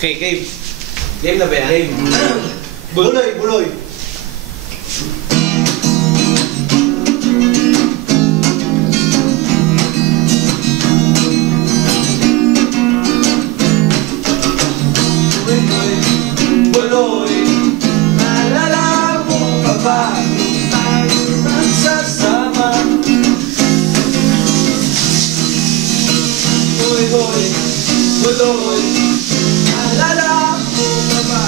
Okay, game. Game na ba yan? Game. Buloy, buloy. Buloy, naalala mo pa ba tayo nagsasama? Hoy, hoy, buloy, naalala mo pa ba?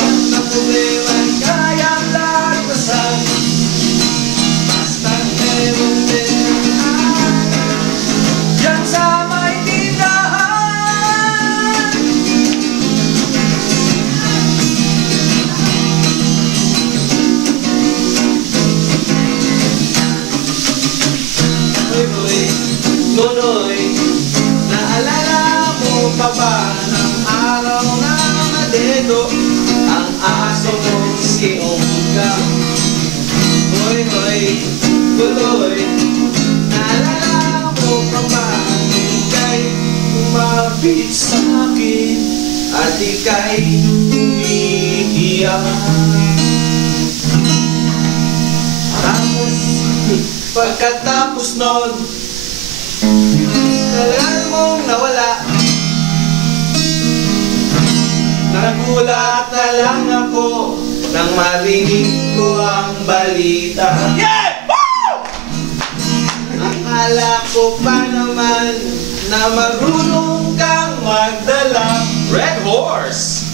Ang problema'y kayang lagpasan, basta't merong diyan sa may tindahan. Hoy, hoy, buloy, naalala mo pa ba ng araw na nadedo ang aso mong si Ongga? Hoy, hoy, buloy, naalala mo pa ba ika'y umapit sa akin at ika'y umiiyak? Tapos, pagkatapos nun, talagang mong nawala. Nagulat na lang ako nang marinig ko ang balita. Yeah! Woo! Akala ko pa naman na marunong kang magdala. Red Horse!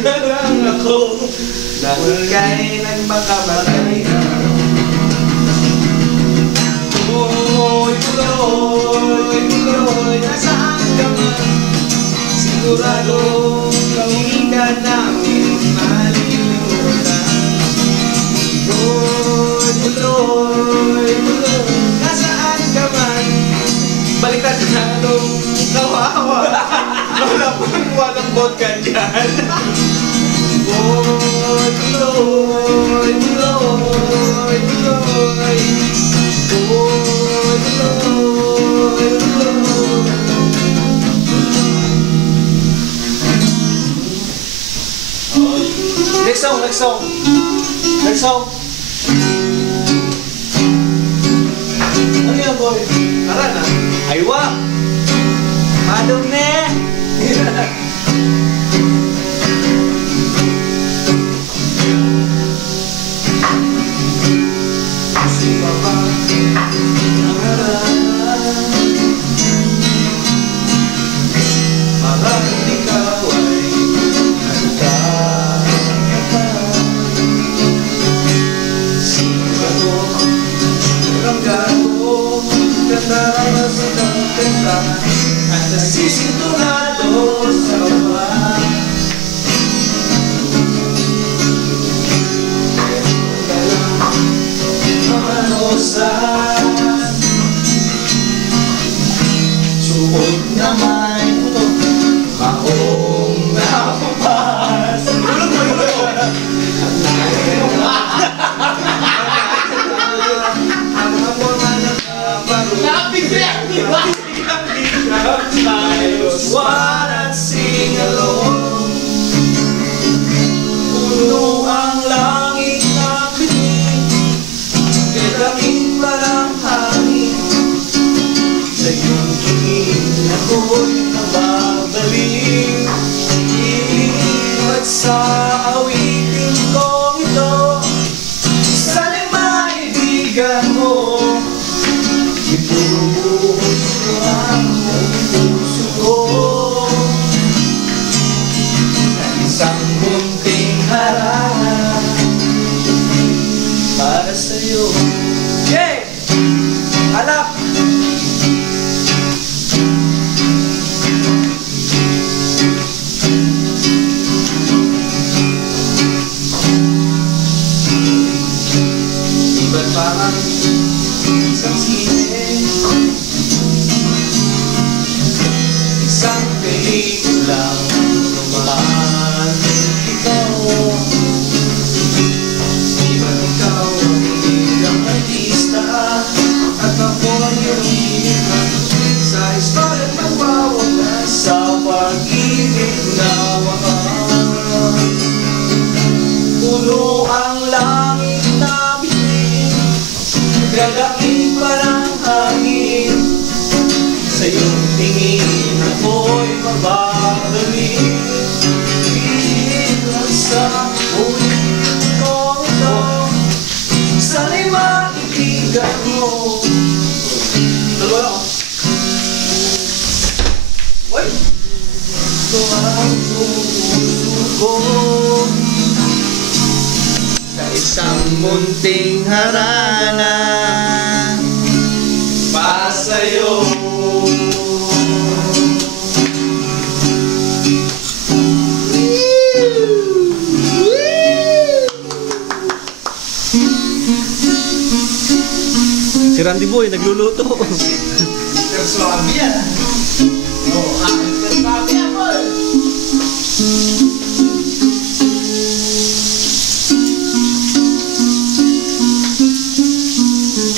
Na lang ako na ika'y nagpakamatay. Buloy, buloy, buloy, nasaan ka man? Siguradong hindi ka namin malilimutan. Buloy, buloy, buloy, nasaan ka man? Baliktad na nung kawawa. Wala pang walang vodka dyan. Buloy, buloy, buloy, buloy. Buloy, buloy, buloy. Next song, next song. Next song. Ano yan, boy? Aran, ha? Aywa! Madong ne! Si Papa, ang aran. Parang ikaw ay at nasisinturado sa baba. Mamanosan, suot naman ito, maong napapas. Ulog mo yun! Ang forma ng kaparo, what and sing along. Puno ang langit na pinig, kadaming parang hangin. Sa iyong tingin ako'y nababalik. Ilipat sa awitin kong ito, sana'y maibigan mo. Ibubuhos ko ang puso ko sa isang munting harana para sa'yo. Yeah! Alap! Iba't parang isang sine, isang pelikulang naman ikaw. Di ba ikaw ang hindi Gagaing parang hangin. Sa iyong tingin ako'y mababalik. Ilan sa ulit ko ito. Sana'y maibigan mo. Dalawa lang. Uy! Ito ang puso ko. Sa isang munting harana para sa'yo. Si Randy Boy nagluluto. Mr. Suave yan. Oo, Mr. Suave yan, boy.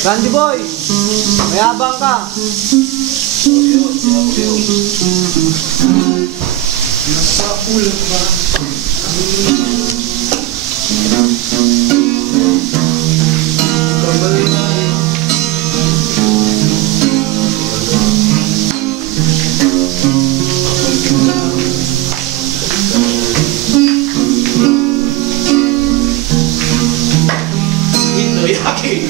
Randy Boy, mayabang ka. Nasa ulo ba? Ito, yaki.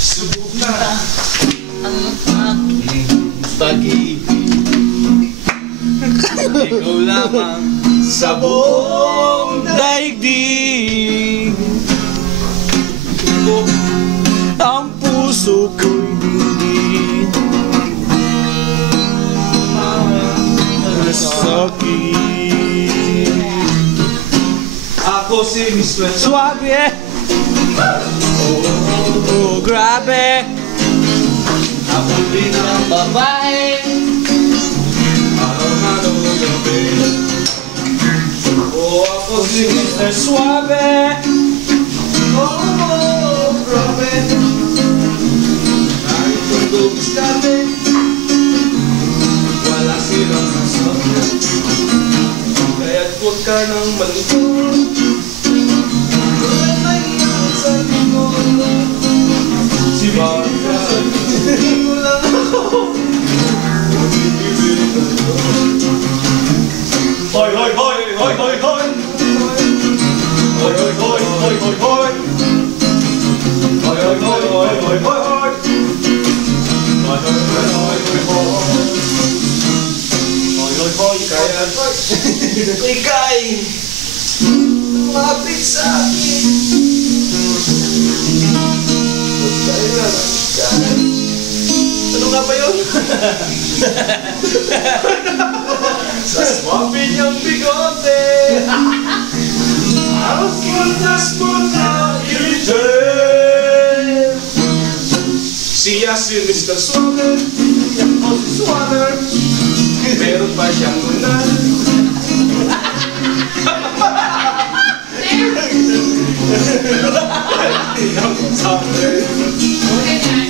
Subok na. Ang aking pag-ibig. Ikaw lamang sa buong daigdig. Ang puso ko'y hindi masakit. Ako si Mr. Suave. Oh, grabe. Ako din ang Babae. araw-araw ng gabi. Oh, ako si Mr. Suave. Oh, grabe. Kahit mundo diskarte, wala silang nasaktan. Kaya't huwag ka nang malungkot. Wala naiyak sa likod. Si Baka, hindi mo lang ako. Hoy, hoy, hoy, hoy, hoy, hoy. Hoy, hoy, hoy, hoy, hoy, hoy. Hoy, hoy, hoy, hoy, hoy, hoy. Hoy, hoy, hoy, hoy, hoy, hoy. Hoy, hoy, hoy, kaya't ika'y lumapit sa akin. Ano nga ba yun? Sa swabe niyang bigote. Ang puntas-puntas na kilite. Siya si Mr. Swatter, ako si Swatter. Meron pa siyang nunal.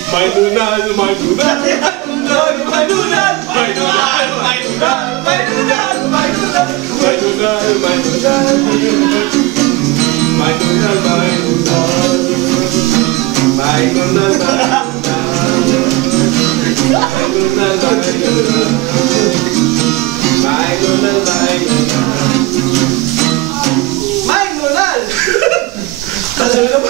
May nunal, may nunal. May nunal, may nunal, may nunal, may nunal, may nunal, may nunal, may nunal. May nunal, may nunal. May nunal, may nunal. May nunal, may nunal. May nunal, may nunal. May nunal! Kasi na ba